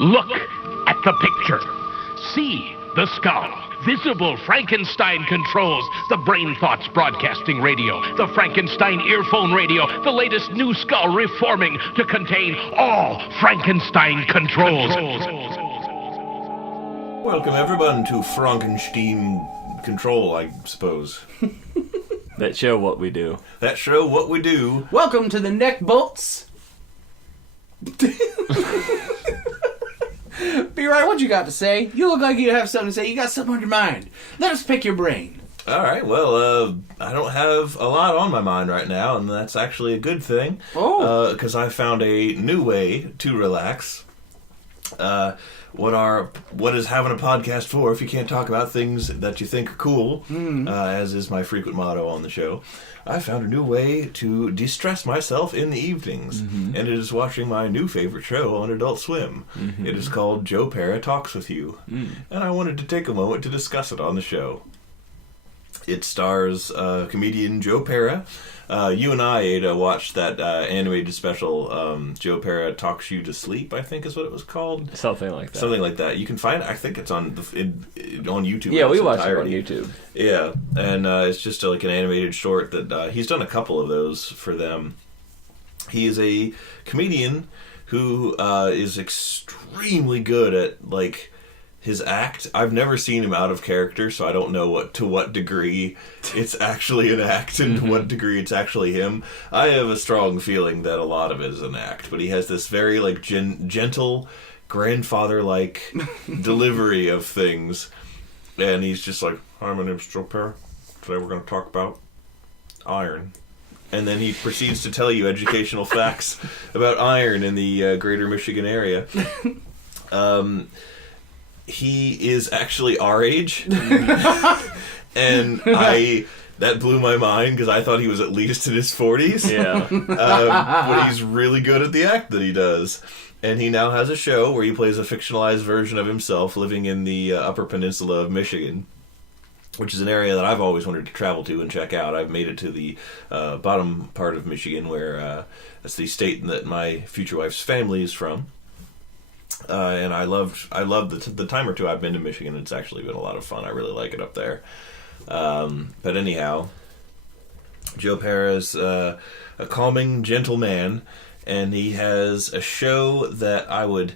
Look at the picture. See the skull. Visible Frankenstein controls. The Brain Thoughts broadcasting radio. The Frankenstein earphone radio. The latest new skull reforming to contain all Frankenstein controls. Welcome everyone to Frankenstein Control, I suppose. That show what we do. That show what we do. Welcome to the neck bolts. B-Right, what you got to say? You look like you have something to say. You got something on your mind. Let us pick your brain. All right, well, I don't have a lot on my mind right now, and that's actually a good thing. Oh. Because I found a new way to relax. What is having a podcast for if you can't talk about things that you think are cool, as is my frequent motto on the show. I found a new way to de-stress myself in the evenings, and it is watching my new favorite show on Adult Swim. It is called Joe Pera Talks With You, and I wanted to take a moment to discuss it on the show. It stars comedian Joe Pera. You and I, Ada, watched that animated special, Joe Pera Talks You to Sleep, I think is what it was called. Something like that. Something like that. You can find it, I think it's on YouTube. Yeah, we watched it on YouTube. Yeah, and it's just like an animated short that he's done a couple of those for them. He is a comedian who is extremely good at, like, his act. I've never seen him out of character, so I don't know to what degree it's actually an act and to what degree it's actually him. I have a strong feeling that a lot of it is an act, but he has this very like gentle, grandfather-like delivery of things, and he's just like, "Hi, my name's Joe Pera. Today we're going to talk about iron." And then he proceeds to tell you educational facts about iron in the greater Michigan area. He is actually our age, and that blew my mind because I thought he was at least in his 40s. Yeah, but he's really good at the act that he does, and he now has a show where he plays a fictionalized version of himself living in the Upper Peninsula of Michigan, which is an area that I've always wanted to travel to and check out. I've made it to the bottom part of Michigan, where that's the state that my future wife's family is from. And I love the time or two I've been to Michigan. It's actually been a lot of fun. I really like it up there. But anyhow, Joe Pera is a calming, gentle man, and he has a show that I would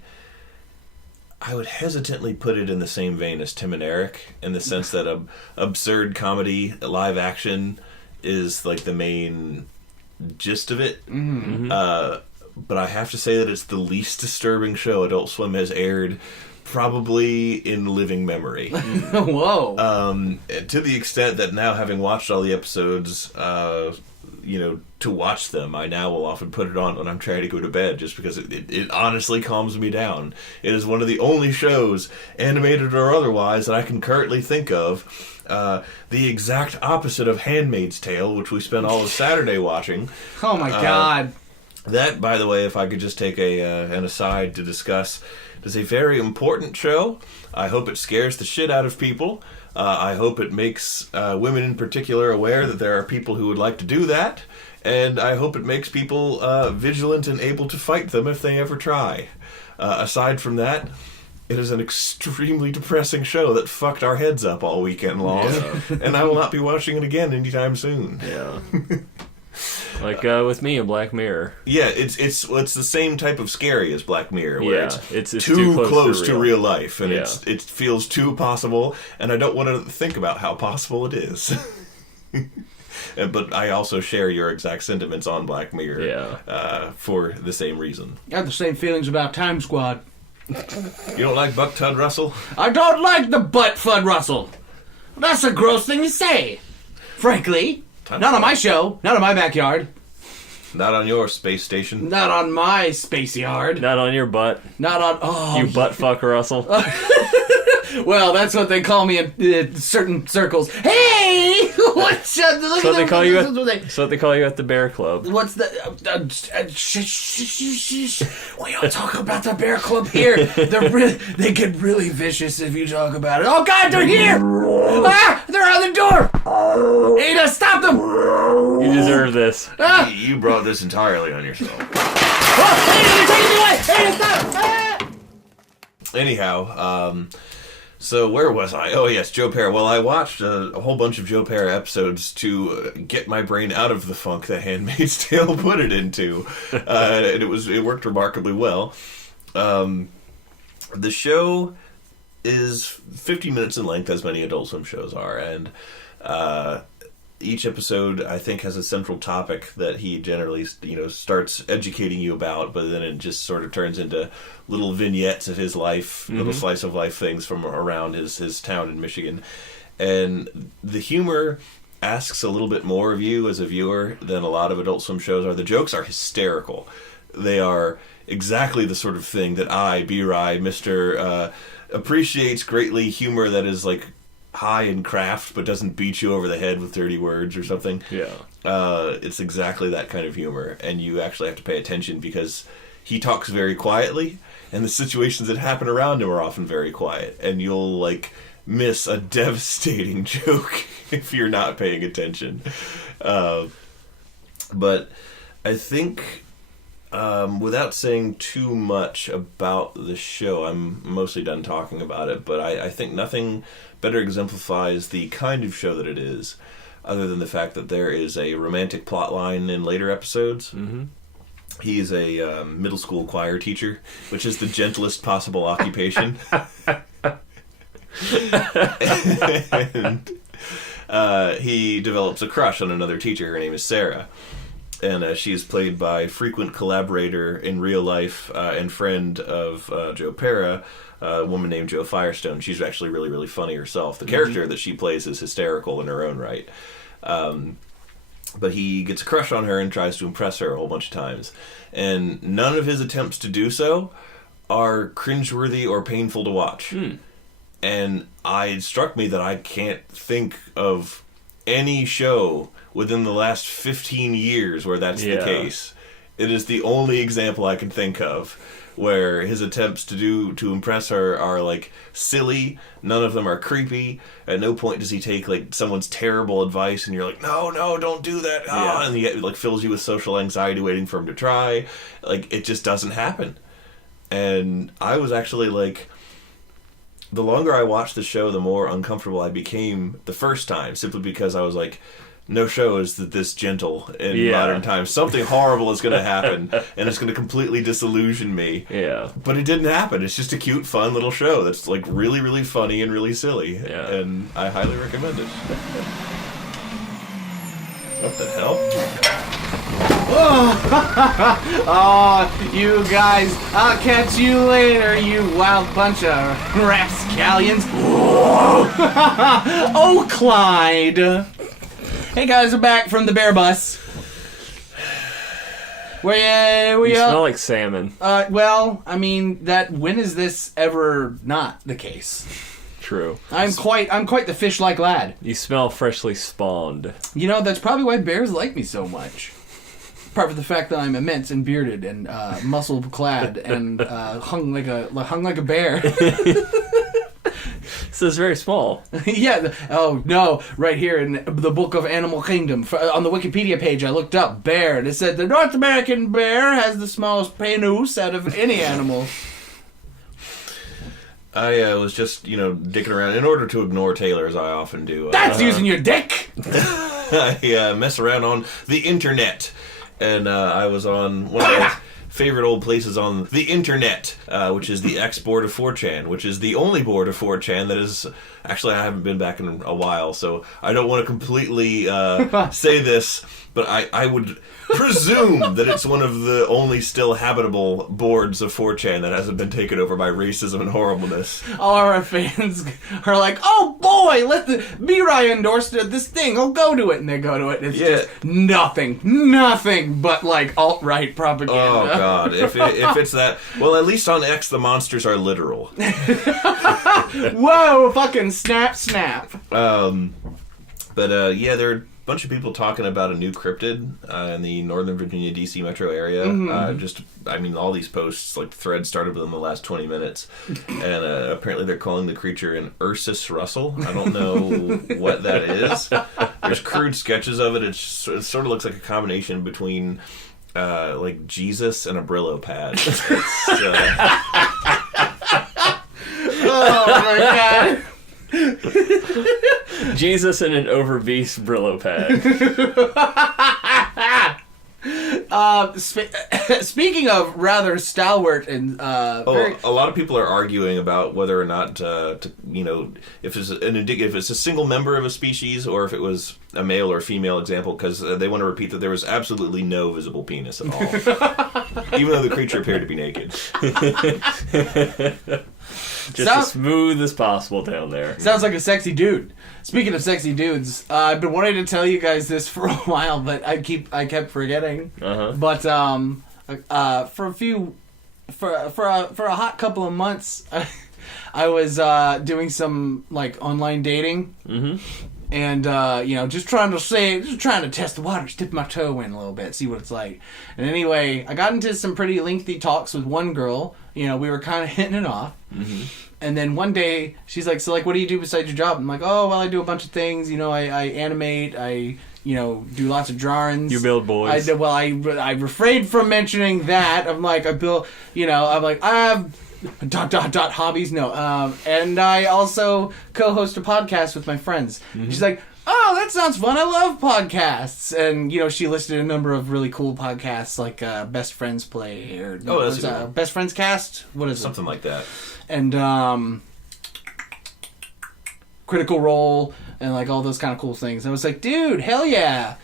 hesitantly put it in the same vein as Tim and Eric, in the sense that absurd comedy, live action, is like the main gist of it. But I have to say that it's the least disturbing show Adult Swim has aired, probably in living memory. Whoa. To the extent that now, having watched all the episodes, to watch them, I now will often put it on when I'm trying to go to bed, just because it honestly calms me down. It is one of the only shows, animated or otherwise, that I can currently think of. The exact opposite of Handmaid's Tale, which we spent all of Saturday watching. Oh my God. That, by the way, if I could just take an aside to discuss, is a very important show. I hope it scares the shit out of people. I hope it makes women in particular aware that there are people who would like to do that. And I hope it makes people vigilant and able to fight them if they ever try. Aside from that, it is an extremely depressing show that fucked our heads up all weekend long. Yeah. And I will not be watching it again anytime soon. Yeah. Like with me in Black Mirror. Yeah, it's the same type of scary as Black Mirror, where it's too close to real life, and yeah. it feels too possible, and I don't want to think about how possible it is. But I also share your exact sentiments on Black Mirror, for the same reason. I have the same feelings about Time Squad. You don't like Buck Tud Russell? I don't like the butt Fudd Russell. That's a gross thing to say. Frankly. Not on my show. Not in my backyard. Not on your space station. Not on my space yard. Not on your butt. Not on... Oh, you butt fuck, Russell. Well, that's what they call me in certain circles. Hey! What's up? So they call you So they call you at the Bear Club. What's the... We don't talk about the Bear Club here. They get really vicious if you talk about it. Oh, God, they're here! Ah! They're on the door! Ada, stop them! You deserve this. Ah! You brought this entirely on yourself. Oh, Ada, they're taking me away! Ada, stop! Ah! Anyhow, so where was I? Oh, yes, Joe Pera. Well, I watched a whole bunch of Joe Pera episodes to get my brain out of the funk that Handmaid's Tale put it into. And it worked remarkably well. The show is 50 minutes in length, as many Adult Swim shows are, and each episode, I think, has a central topic that he generally, starts educating you about, but then it just sort of turns into little vignettes of his life, little slice of life things from around his town in Michigan. And the humor asks a little bit more of you as a viewer than a lot of Adult Swim shows are. The jokes are hysterical. They are exactly the sort of thing that B-Rye, Mr. Appreciates greatly humor that is like high in craft but doesn't beat you over the head with dirty words or something. Yeah. It's exactly that kind of humor, and you actually have to pay attention because he talks very quietly, and the situations that happen around him are often very quiet, and you'll miss a devastating joke if you're not paying attention. But I think, without saying too much about the show, I'm mostly done talking about it, but I think nothing better exemplifies the kind of show that it is, other than the fact that there is a romantic plot line in later episodes. Mm-hmm. He's a middle school choir teacher, which is the gentlest possible occupation. And he develops a crush on another teacher. Her name is Sarah. And she is played by frequent collaborator in real life and friend of Joe Pera, a woman named Jo Firestone. She's actually really, really funny herself. The character that she plays is hysterical in her own right. But he gets a crush on her and tries to impress her a whole bunch of times. And none of his attempts to do so are cringeworthy or painful to watch. And it struck me that I can't think of any show within the last 15 years where that's the case. It is the only example I can think of where his attempts to impress her are silly. None of them are creepy. At no point does he take someone's terrible advice and you're like, no, don't do that. And he fills you with social anxiety waiting for him to try. It just doesn't happen. And I was actually the longer I watched the show, the more uncomfortable I became the first time, simply because I was no show is this gentle in modern times. Something horrible is going to happen, and it's going to completely disillusion me. Yeah. But it didn't happen. It's just a cute, fun little show that's really, really funny and really silly. Yeah. And I highly recommend it. What the hell? Oh, you guys, I'll catch you later, you wild bunch of rapscallions. Oh, Clyde. Hey guys, we're back from the bear bus. Where you smell like salmon. Well, I mean, when is this ever not the case? True. I'm quite the fish-like lad. You smell freshly spawned. That's probably why bears like me so much. Apart from the fact that I'm immense and bearded and muscle-clad and hung like a bear. So it's very small. Yeah. Oh, no. Right here in the Book of Animal Kingdom, on the Wikipedia page, I looked up bear, and it said the North American bear has the smallest penis out of any animal. I was just, dicking around. In order to ignore Taylor, as I often do. That's using your dick! I mess around on the internet. And I was on one of my favorite old places on the internet, which is the X board of 4chan, which is the only board of 4chan that is... Actually, I haven't been back in a while, so I don't want to completely say this, but I would presume that it's one of the only still habitable boards of 4chan that hasn't been taken over by racism and horribleness. All our fans are like, oh boy, let the B-Rye endorsed this thing, I'll go to it, and they go to it, and it's just nothing but alt-right propaganda. Oh god, if it's that, well, at least on X the monsters are literal. Whoa, fucking snap. But there are a bunch of people talking about a new cryptid in the Northern Virginia, D.C. metro area. All these posts, the thread started within the last 20 minutes. And apparently they're calling the creature an Ursus Russell. I don't know what that is. There's crude sketches of it. It sort of looks like a combination between Jesus and a Brillo pad. Oh my god. Jesus in an overbeast Brillo pad. Speaking of rather stalwart and a lot of people are arguing about whether or not if it's a single member of a species or if it was a male or female example, because they want to repeat that there was absolutely no visible penis at all, even though the creature appeared to be naked. Just as smooth as possible down there. Sounds like a sexy dude. Speaking of sexy dudes, I've been wanting to tell you guys this for a while, but I kept forgetting. But for a hot couple of months, I was doing some like online dating, and just trying to test the waters, dip my toe in a little bit, see what it's like. And anyway, I got into some pretty lengthy talks with one girl. We were kind of hitting it off. And then one day, she's like, so, like, what do you do besides your job? I'm like, oh, well, I do a bunch of things. I animate. I, do lots of drawings. You build boys. I refrained from mentioning that. I'm like, I build, I have... ... hobbies. No. And I also co-host a podcast with my friends. She's like, oh, that sounds fun. I love podcasts. And, she listed a number of really cool podcasts like Best Friends Play or Best Friends Cast. What is something like that. And Critical Role and like all those kind of cool things. I was like, dude, hell yeah.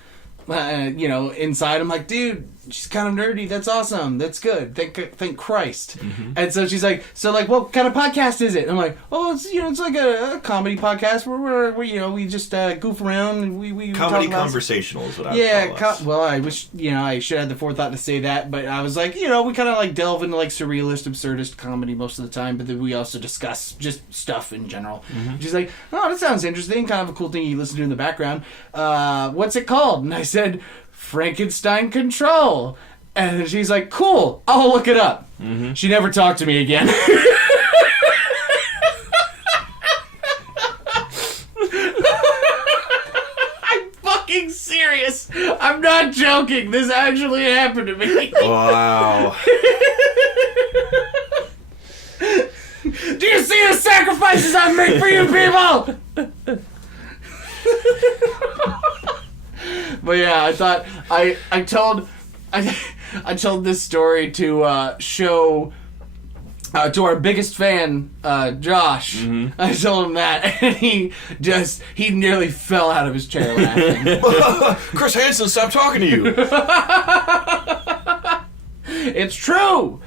Inside I'm like, dude, she's kind of nerdy. That's awesome. That's good. Thank Christ. And so she's like, what kind of podcast is it? And I'm like, oh, it's like a comedy podcast where we just goof around and we comedy conversational is what I would call us. Well, I wish I should have had the forethought to say that, but I was like, we kind of like delve into like surrealist, absurdist comedy most of the time, but then we also discuss just stuff in general. She's like, oh, that sounds interesting. Kind of a cool thing you listen to in the background. What's it called? And I said, Frankenstein Control. And she's like, cool, I'll look it up. She never talked to me again. I'm fucking serious. I'm not joking. This actually happened to me. Wow. Do you see the sacrifices I've made for you people? But yeah, I thought I told this story to show to our biggest fan, Josh. I told him that, and he nearly fell out of his chair laughing. Chris Hansen, stop talking to you. It's true.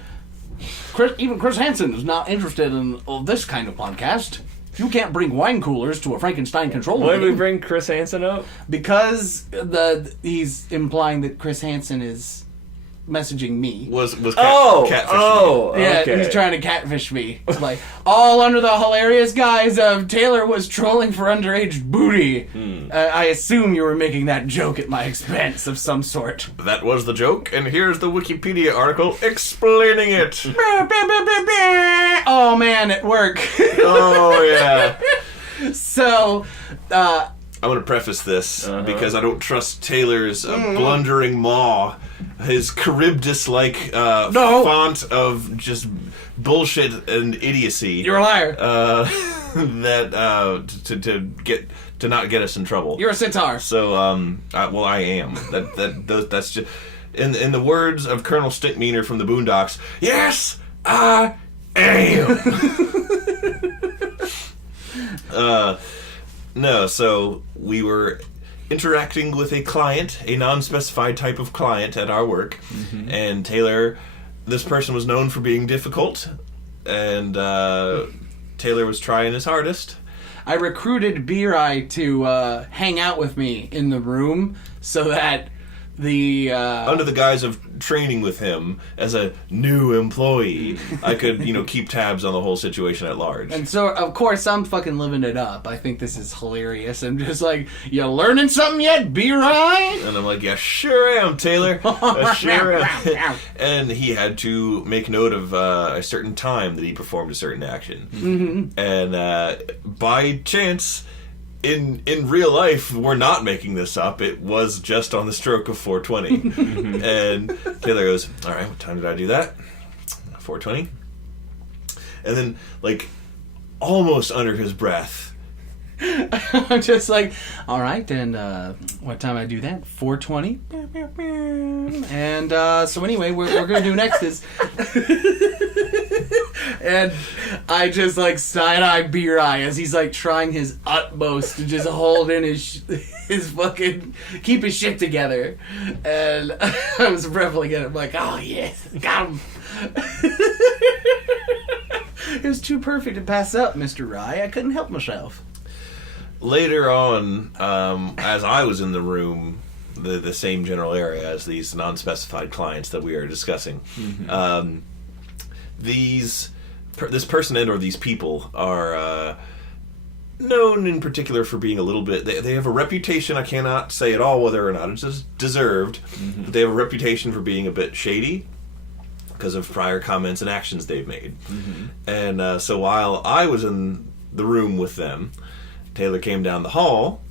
Even Chris Hansen is not interested in this kind of podcast. You can't bring wine coolers to a Frankenstein control room. Why did we bring Chris Hansen up? Because he's implying that Chris Hansen is messaging me. Was catfishing me. Yeah, okay. He's trying to catfish me. Like, all under the hilarious guise of Taylor was trolling for underage booty. I assume you were making that joke at my expense of some sort. That was the joke, and here's the Wikipedia article explaining it. Oh man, at work. Oh yeah. So, I want to preface this because I don't trust Taylor's blundering maw, his Charybdis-like font of just bullshit and idiocy. You're a liar. That to not get us in trouble. You're a sitar. So I am. That's just in the words of Colonel Stickmeaner from the Boondocks. Yes, I am. No, so we were interacting with a client, a non-specified type of client at our work, and Taylor, this person was known for being difficult, and Taylor was trying his hardest. I recruited Beer Eye to hang out with me in the room so that under the guise of training with him as a new employee, I could, keep tabs on the whole situation at large. And so, of course, I'm fucking living it up. I think this is hilarious. I'm just like, you learning something yet, Beer Eye? And I'm like, yeah, sure am, Taylor. I sure am. And he had to make note of a certain time that he performed a certain action. And by chance, in real life, we're not making this up. It was just on the stroke of 4:20. And Taylor goes, all right, what time did I do that? 4:20. And then, almost under his breath. I'm just like, all right, and what time I do that? 4:20. And so anyway, we're gonna do next is, and I just like side-eye beer eye as he's like trying his utmost to just hold in his fucking keep his shit together, and I was reveling in it. I'm like, oh yes, got him. It was too perfect to pass up, Mr. Rye. I couldn't help myself. Later on, as I was in the room, the same general area as these non-specified clients that we are discussing, this person and or these people are known in particular for being a little bit... They have a reputation, I cannot say at all whether or not it's deserved, but they have a reputation for being a bit shady because of prior comments and actions they've made. And so while I was in the room with them, Taylor came down the hall,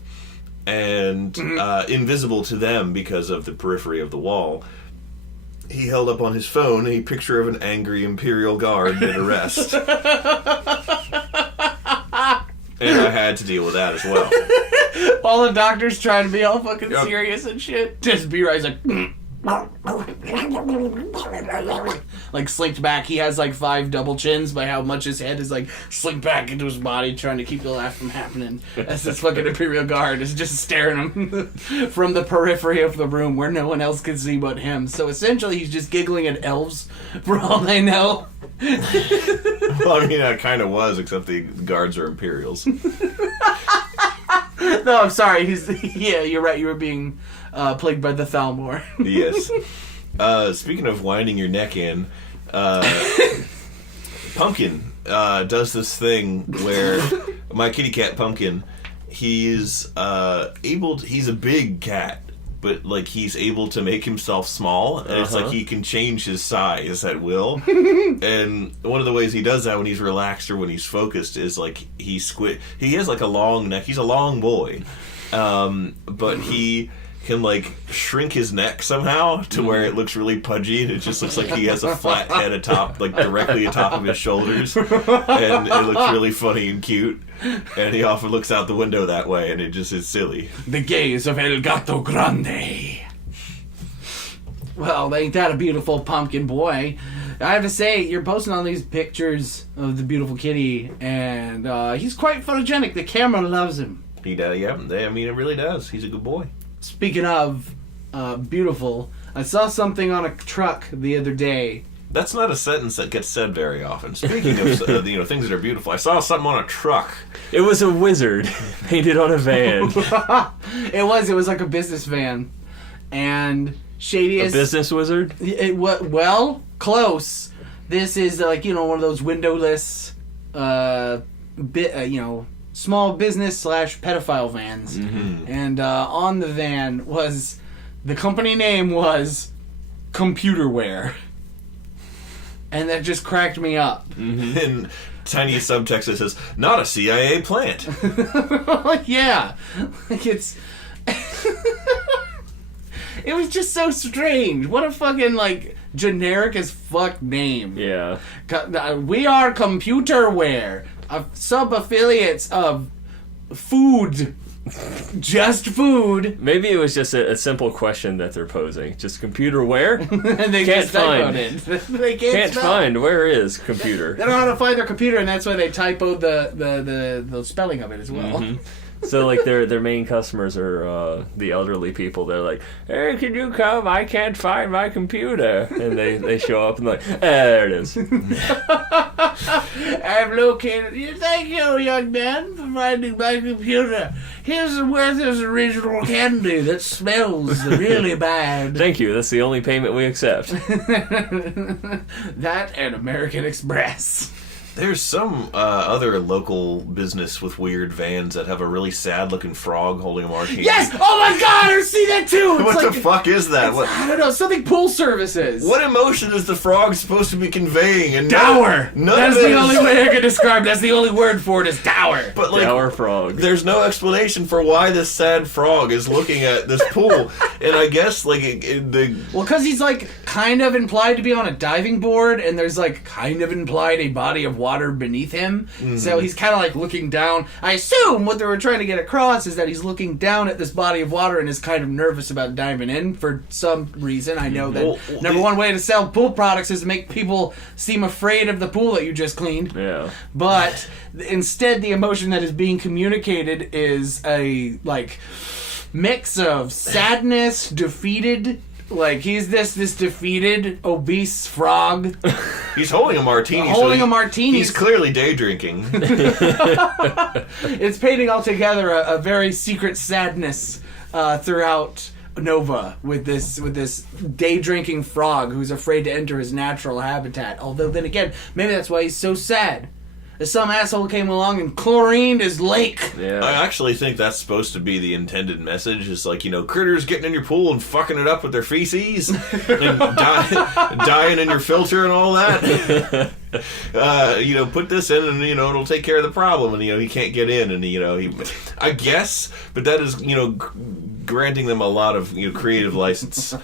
and invisible to them because of the periphery of the wall, he held up on his phone a picture of an angry Imperial Guard at arrest. And I had to deal with that as well. All the doctors trying to be all fucking serious and shit. Just B-Ride's like... like slinked back. He has like 5 double chins by how much his head is like slinked back into his body, trying to keep the laugh from happening as this fucking Imperial Guard is just staring him from the periphery of the room where no one else can see but him. So essentially he's just giggling at elves for all they know. Well, I mean, I kind of was, except the guards are Imperials. No, I'm sorry. Yeah, you're right. You were being plagued by the Thalmor. Yes. Speaking of winding your neck in, Pumpkin does this thing where my kitty cat Pumpkin, he's he's a big cat, but like he's able to make himself small, and it's like he can change his size at will. And one of the ways he does that when he's relaxed or when he's focused is like he has like a long neck. He's a long boy, but he can like shrink his neck somehow to where it looks really pudgy, and it just looks like he has a flat head atop, like directly atop of his shoulders, and it looks really funny and cute. And he often looks out the window that way, and it just is silly. The gaze of El Gato Grande. Well, ain't that a beautiful pumpkin boy? I have to say, you're posting all these pictures of the beautiful kitty, and he's quite photogenic. The camera loves him. He does, yeah. I mean, it really does. He's a good boy. Speaking of beautiful, I saw something on a truck the other day. That's not a sentence that gets said very often. Speaking of things that are beautiful, I saw something on a truck. It was a wizard painted on a van. It was like a business van, and shadiest. A business wizard? Well, close. This is like one of those windowless, small business / pedophile vans. And on the van was, the company name was Computerware. And that just cracked me up. In tiny subtext it says, not a CIA plant. Yeah. Like it's... It was just so strange. What a fucking, generic as fuck name. Yeah. We are Computerware. Sub-affiliates of food. Just food. Maybe it was just a simple question that they're posing. Just computer where? And they can't just find. They can't Find. Where is computer? They don't know how to find their computer, and that's why they typoed the spelling of it as well. Mm-hmm. So their main customers are the elderly people. They're like, hey, can you come? I can't find my computer. And they show up and like, there it is. I've located. Thank you, young man, for finding my computer. Here's where there's original candy that smells really bad. Thank you. That's the only payment we accept. That and American Express. There's some other local business with weird vans that have a really sad-looking frog holding a martini. Yes! Oh my god, I see that too! It's what the fuck is that? I don't know, something pool services. What emotion is the frog supposed to be conveying? And dour! That's the only way I can describe. That's the only word for it is dour. But dour frog. There's no explanation for why this sad frog is looking at this pool. And I guess, well, because he's, kind of implied to be on a diving board, and there's, kind of implied a body of water beneath him. So he's kind of like looking down. I assume what they were trying to get across is that he's looking down at this body of water and is kind of nervous about diving in for some reason. I know that number one way to sell pool products is to make people seem afraid of the pool that you just cleaned. Yeah. But instead, the emotion that is being communicated is a like mix of sadness, defeated. Like he's this defeated, obese frog. He's holding a martini. A martini. He's clearly day drinking. It's painting altogether a very secret sadness throughout Nova with this day drinking frog who's afraid to enter his natural habitat. Although then again, maybe that's why he's so sad. Some asshole came along and chlorined his lake. Yeah. I actually think that's supposed to be the intended message. It's like, critters getting in your pool and fucking it up with their feces and dying in your filter and all that. Put this in and, it'll take care of the problem. And, he can't get in. And, I guess, but that is, granting them a lot of, creative license.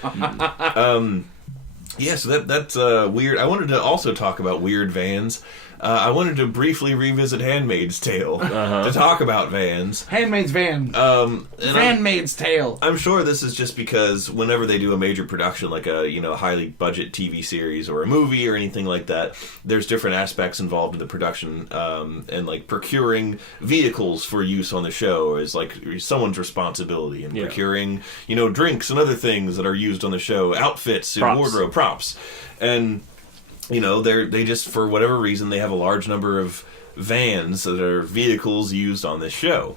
Yeah, so that's weird. I wanted to also talk about weird vans. I wanted to briefly revisit Handmaid's Tale to talk about vans. Handmaid's Van. Handmaid's Tale. I'm sure this is just because whenever they do a major production like a highly budget TV series or a movie or anything like that, there's different aspects involved in the production, and like procuring vehicles for use on the show is like someone's responsibility, and procuring drinks and other things that are used on the show, outfits and wardrobe props, and they just, for whatever reason, they have a large number of vans that are vehicles used on this show.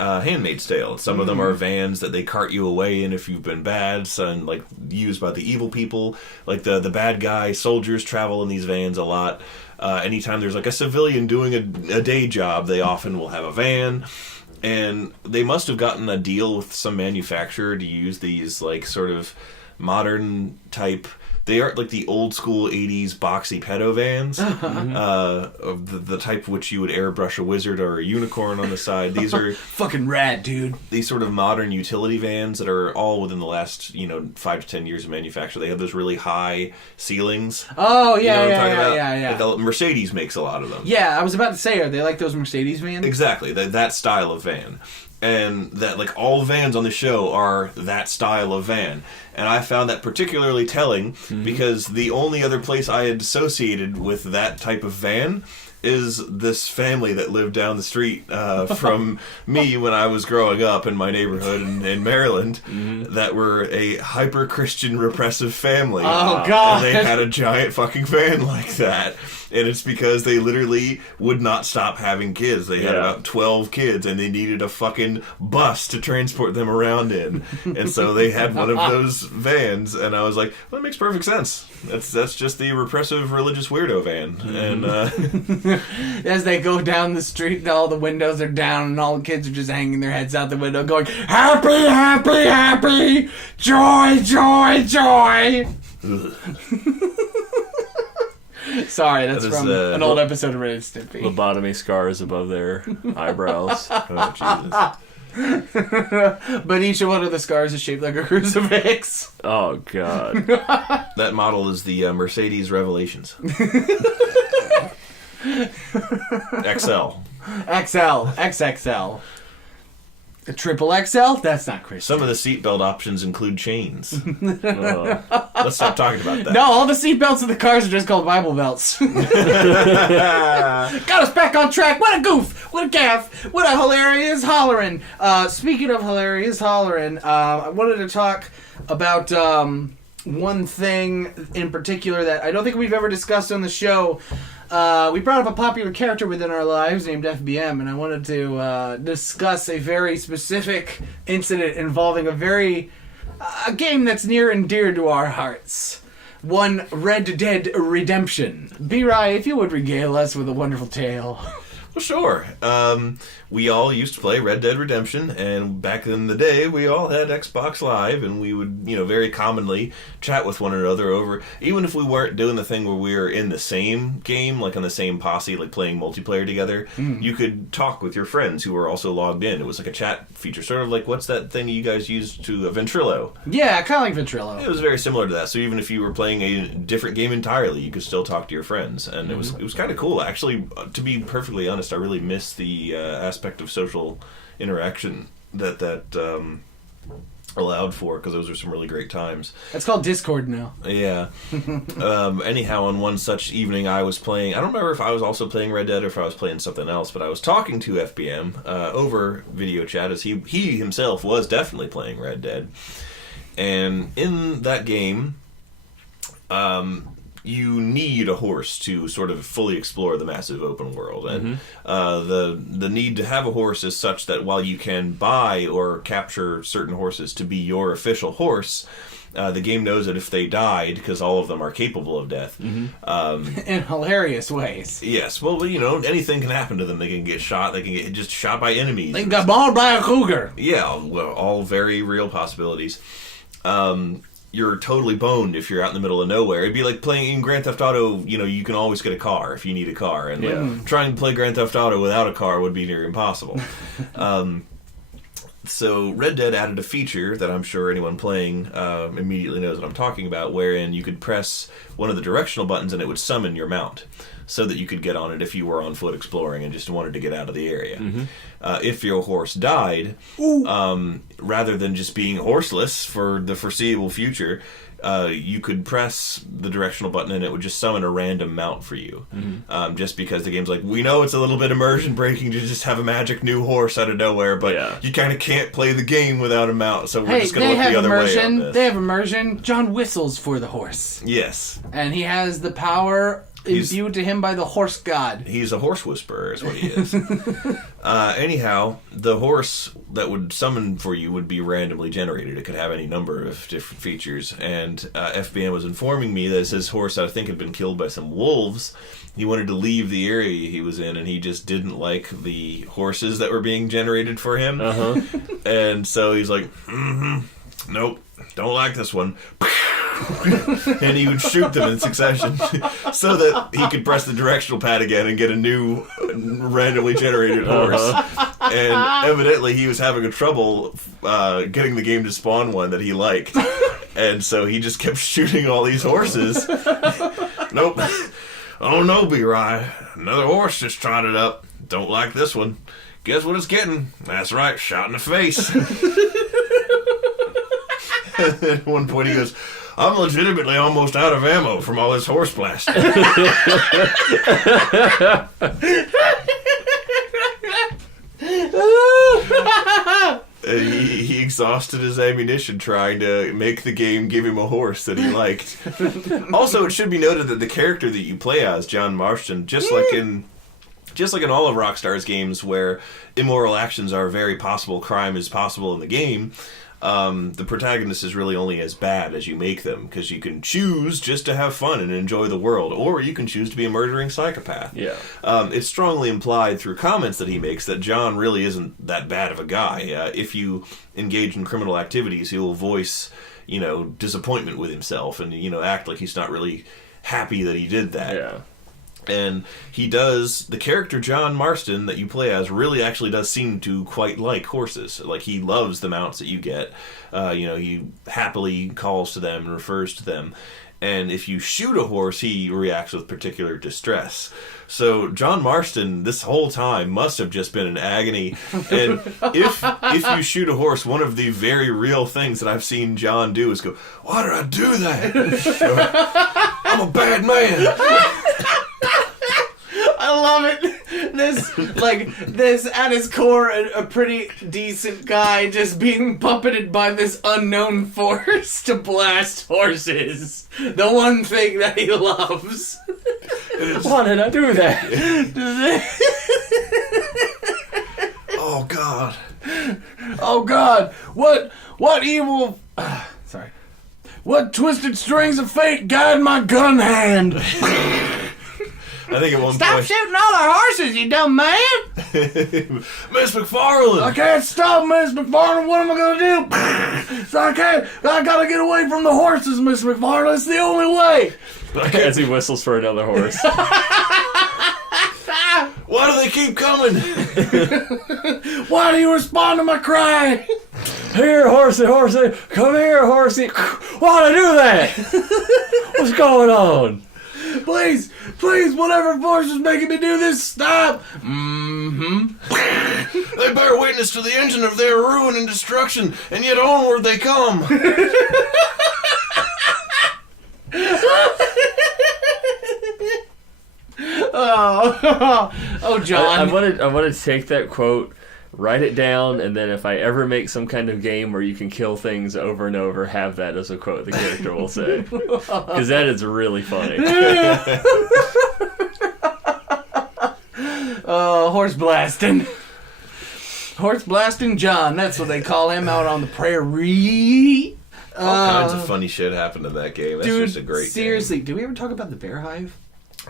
Handmaid's Tale. Some of them are vans that they cart you away in if you've been bad, some like used by the evil people. Like the bad guy soldiers travel in these vans a lot. Anytime there's like a civilian doing a day job, they often will have a van. And they must have gotten a deal with some manufacturer to use these like sort of modern type. They are like the old school 80s boxy pedo vans, of the type which you would airbrush a wizard or a unicorn on the side. These are fucking rad, dude. These sort of modern utility vans that are all within the last 5 to 10 years of manufacture. They have those really high ceilings. Oh yeah, yeah. Like Mercedes makes a lot of them. Yeah, I was about to say, are they like those Mercedes vans? Exactly, that style of van. And that, like, all vans on the show are that style of van. And I found that particularly telling because the only other place I had associated with that type of van is this family that lived down the street from me when I was growing up in my neighborhood in Maryland, that were a hyper-Christian repressive family. Oh, God. And they had a giant fucking van like that. And it's because they literally would not stop having kids. They had about 12 kids, and they needed a fucking bus to transport them around in. And so they had one of those vans, and I was like, well, that makes perfect sense. That's just the repressive religious weirdo van. And as they go down the street, and all the windows are down, and all the kids are just hanging their heads out the window, going, "Happy, happy, happy, joy, joy, joy." Sorry, that's from an old episode of Ren and Stimpy. Lobotomy scars above their eyebrows. Oh, Jesus. But each one of the scars is shaped like a crucifix. Oh, God. That model is the Mercedes Revelations. XL. XXL. A triple XL? That's not Christian. Some of the seatbelt options include chains. Let's stop talking about that. No, all the seatbelts in the cars are just called Bible belts. Got us back on track. What a goof. What a gaff. What a hilarious hollering. Speaking of hilarious hollering, I wanted to talk about one thing in particular that I don't think we've ever discussed on the show. We brought up a popular character within our lives named FBM, and I wanted to discuss a very specific incident involving a game that's near and dear to our hearts. One Red Dead Redemption. B-Rai, if you would regale us with a wonderful tale. Well, sure. We all used to play Red Dead Redemption, and back in the day, we all had Xbox Live, and we would, very commonly chat with one another over, even if we weren't doing the thing where we were in the same game, like on the same posse, like playing multiplayer together, you could talk with your friends who were also logged in. It was like a chat feature, sort of like, what's that thing you guys used to, Ventrilo? Yeah, kind of like Ventrilo. It was very similar to that, so even if you were playing a different game entirely, you could still talk to your friends, and it was kind of cool. Actually, to be perfectly honest, I really miss the aspect of social interaction that allowed for, because those were some really great times. It's called Discord now. Yeah. Anyhow, on one such evening, I was playing. I don't remember if I was also playing Red Dead or if I was playing something else, but I was talking to FBM over video chat, as he himself was definitely playing Red Dead. And in that game, you need a horse to sort of fully explore the massive open world, and the need to have a horse is such that while you can buy or capture certain horses to be your official horse, the game knows that if they died, because all of them are capable of death, in hilarious ways. Yes, well, anything can happen to them. They can get shot. They can get just shot by enemies. They got mauled by a cougar. Yeah, well, all very real possibilities. You're totally boned if you're out in the middle of nowhere. It'd be like playing in Grand Theft Auto, you can always get a car if you need a car. And trying to play Grand Theft Auto without a car would be near impossible. So Red Dead added a feature that I'm sure anyone playing immediately knows what I'm talking about, wherein you could press one of the directional buttons and it would summon your mount, so that you could get on it if you were on foot exploring and just wanted to get out of the area. If your horse died, rather than just being horseless for the foreseeable future, you could press the directional button and it would just summon a random mount for you. Just because the game's like, we know it's a little bit immersion breaking to just have a magic new horse out of nowhere, but you kind of can't play the game without a mount, so we're just going to look the other way on this. They have immersion. John whistles for the horse. Yes. And he has the power imbued to him by the horse god. He's a horse whisperer, is what he is. Anyhow, the horse that would summon for you would be randomly generated. It could have any number of different features. And FBM was informing me that his horse, I think, had been killed by some wolves. He wanted to leave the area he was in, and he just didn't like the horses that were being generated for him. And so he's like, nope, don't like this one. And he would shoot them in succession so that he could press the directional pad again and get a new randomly generated horse. And evidently he was having a trouble getting the game to spawn one that he liked. And so he just kept shooting all these horses. Nope. Oh no, B-Rye. Another horse just trotted up. Don't like this one. Guess what it's getting? That's right, shot in the face. At one point he goes, I'm legitimately almost out of ammo from all this horse blast. He exhausted his ammunition trying to make the game give him a horse that he liked. Also, it should be noted that the character that you play as, John Marston, just like in all of Rockstar's games where immoral actions are very possible, crime is possible in the game, the protagonist is really only as bad as you make them, because you can choose just to have fun and enjoy the world, or you can choose to be a murdering psychopath. It's strongly implied through comments that he makes that John really isn't that bad of a guy. If you engage in criminal activities, he will voice, disappointment with himself and, act like he's not really happy that he did that. And he does, the character John Marston that you play as really actually does seem to quite like horses. Like, he loves the mounts that you get. He happily calls to them and refers to them. And if you shoot a horse, he reacts with particular distress. So John Marston, this whole time, must have just been in agony. And if you shoot a horse, one of the very real things that I've seen John do is go, why did I do that? I'm a bad man. I love it. This at his core, a pretty decent guy just being puppeted by this unknown force to blast horses. The one thing that he loves. Why did I do that? Oh God. Oh God. What evil... sorry. What twisted strings of fate guide my gun hand? I think at one Stop point... shooting all our horses, you dumb man! Miss McFarlane! I can't stop, Miss McFarlane. What am I gonna do? So I gotta get away from the horses, Miss McFarlane. It's the only way. As he whistles for another horse. Why do they keep coming? Why do you respond to my cry? Here, horsey, horsey. Come here, horsey. Why'd I do that? What's going on? Please, whatever force is making me do this, stop. They bear witness to the engine of their ruin and destruction, and yet onward they come. Oh, John. I want to take that quote, write it down, and then if I ever make some kind of game where you can kill things over and over, have that as a quote the character will say. Because that is really funny. Horse blasting. Horse blasting John. That's what they call him out on the prairie. All kinds of funny shit happened in that game. That's just a great seriously, game. did we ever talk about the Bear Hive?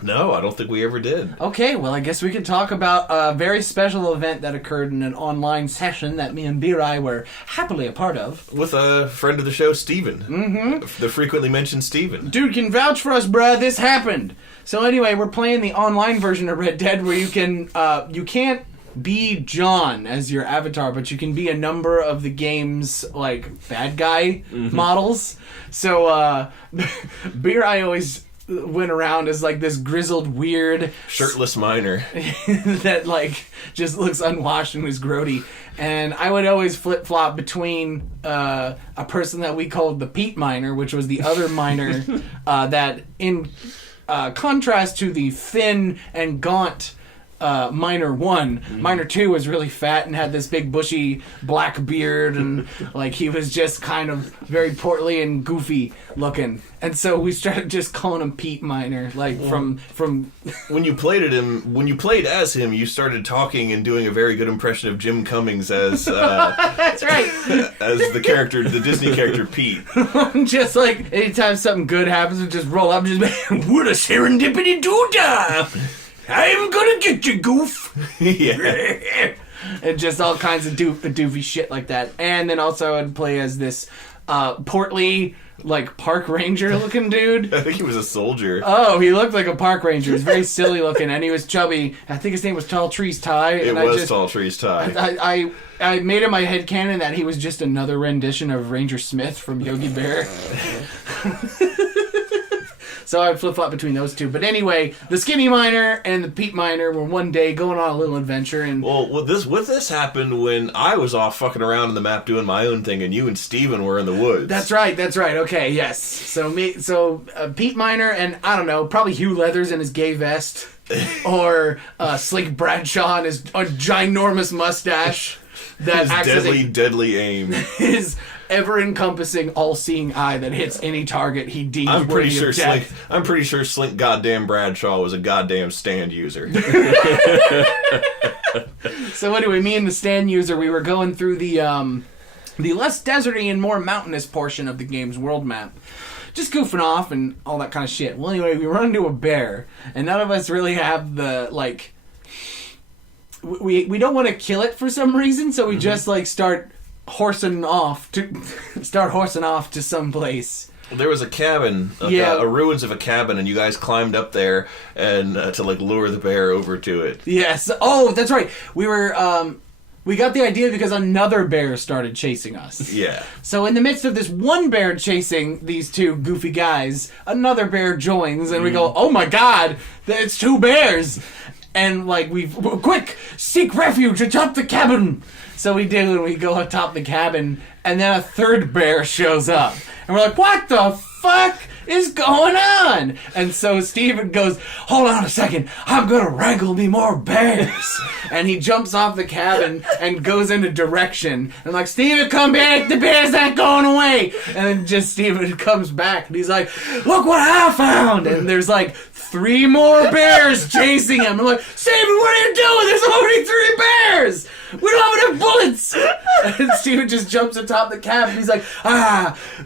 No, I don't think we ever did. Okay, well, I guess we could talk about a very special event that occurred in an online session that me and Birai were happily a part of. With a friend of the show, Steven. Mm-hmm. The frequently mentioned Steven. Dude can vouch for us, bruh. This happened. So anyway, we're playing the online version of Red Dead where you can, you can't be John as your avatar, but you can be a number of the game's, like, bad guy models. So, Birai always went around as like this grizzled, weird, shirtless miner that like just looks unwashed and was grody. And I would always flip flop between a person that we called the Pete Miner, which was the other miner that, in contrast to the thin and gaunt Miner 1, Miner 2 was really fat and had this big bushy black beard, and like he was just kind of very portly and goofy looking. And so we started just calling him Pete Miner, like from when you played as him, you started talking and doing a very good impression of Jim Cummings as that's right, as the character, the Disney character Pete. Just like anytime something good happens, we just roll up, just what a serendipity doodah! I'm gonna get you, goof! Yeah. And just all kinds of doofy shit like that. And then also I'd play as this portly, like, park ranger looking dude. I think he was a soldier. Oh, he looked like a park ranger. He was very silly looking, and he was chubby. I think his name was Tall Trees Ty. It was Tall Trees Ty. I made in my head canon that he was just another rendition of Ranger Smith from Yogi Bear. So I'd flip-flop between those two. But anyway, the Skinny Miner and the Pete Miner were one day going on a little adventure. And well, this happened when I was off fucking around in the map doing my own thing, and you and Steven were in the woods. That's right. Okay, yes. So Pete Miner and, I don't know, probably Hugh Leathers in his gay vest. Or Slick Bradshaw and his ginormous mustache. That his deadly aim. His ever-encompassing, all-seeing eye that hits any target he deems worthy of death. I'm pretty sure Slink goddamn Bradshaw was a goddamn stand user. So anyway, me and the stand user, we were going through the less deserty and more mountainous portion of the game's world map. Just goofing off and all that kind of shit. Well, anyway, we run into a bear, and none of us really have the, like... We don't want to kill it for some reason, so we just, like, start horsing off to some place. There was a cabin, a ruins of a cabin, and you guys climbed up there and to like lure the bear over to it. Yes. Oh, that's right. We were we got the idea because another bear started chasing us. Yeah. So in the midst of this one bear chasing these two goofy guys, another bear joins, and we go, "Oh my God, it's two bears!" And like quick, seek refuge atop the cabin. So we do, and we go atop the cabin, and then a third bear shows up. And we're like, what the fuck is going on? And so Steven goes, hold on a second, I'm gonna wrangle me more bears. And he jumps off the cabin and goes in a direction. And I'm like, Steven, come back, the bears ain't going away. And then just Steven comes back, and he's like, look what I found. And there's like 3 more bears chasing him. I'm like, Steven, what are you doing? There's already 3 bears. We don't have enough bullets! And Steven just jumps atop the cabin. He's like,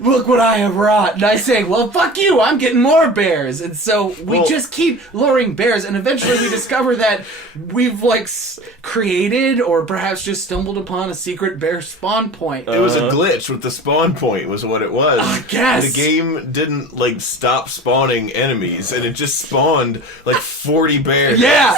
look what I have wrought. And I say, well, fuck you, I'm getting more bears. And so we just keep luring bears, and eventually we discover that we've, like, created or perhaps just stumbled upon a secret bear spawn point. It was a glitch with the spawn point was what it was. I guess. The game didn't, like, stop spawning enemies, and it just spawned, like, 40 bears. Yeah!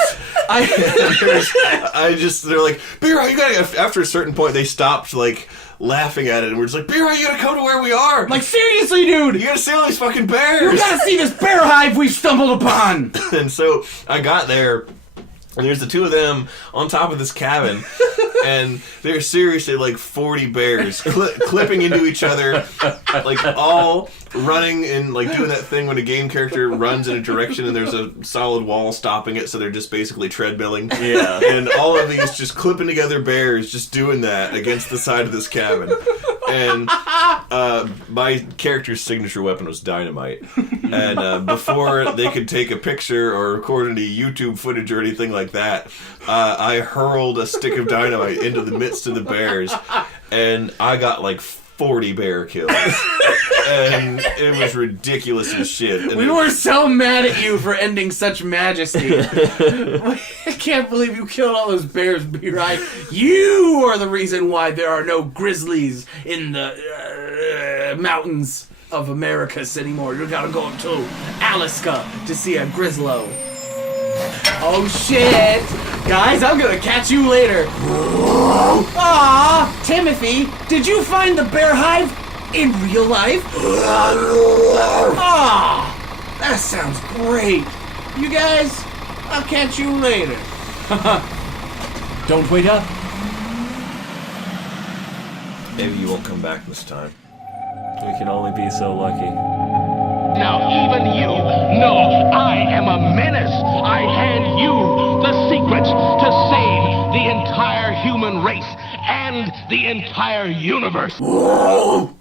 They're like, Beer, you gotta, after a certain point, they stopped, like, laughing at it, and we're just like, Beer, you gotta come to where we are. Like, seriously, dude! You gotta see all these fucking bears. You gotta see this bear hive we've stumbled upon! And so I got there, and there's the two of them on top of this cabin, and they're seriously like 40 bears clipping into each other, like all running and like doing that thing when a game character runs in a direction and there's a solid wall stopping it, so they're just basically treadmilling. Yeah. And all of these just clipping together bears, just doing that against the side of this cabin. And my character's signature weapon was dynamite. And before they could take a picture or record any YouTube footage or anything like that, I hurled a stick of dynamite into the midst of the bears, and I got like 40 bear kills. And it was ridiculous as shit. And we were so mad at you for ending such majesty. I can't believe you killed all those bears, B-Right. You are the reason why there are no grizzlies in the mountains of Americas anymore. You gotta go up to Alaska to see a grizzlo. Oh shit! Guys, I'm gonna catch you later. Aw, Timothy, did you find the bear hive in real life? Aw, that sounds great. You guys, I'll catch you later. Don't wait up. maybe you won't come back this time. We can only be so lucky. Now even you know I am a menace. I hand you the secrets to save the entire human race and the entire universe. Whoa!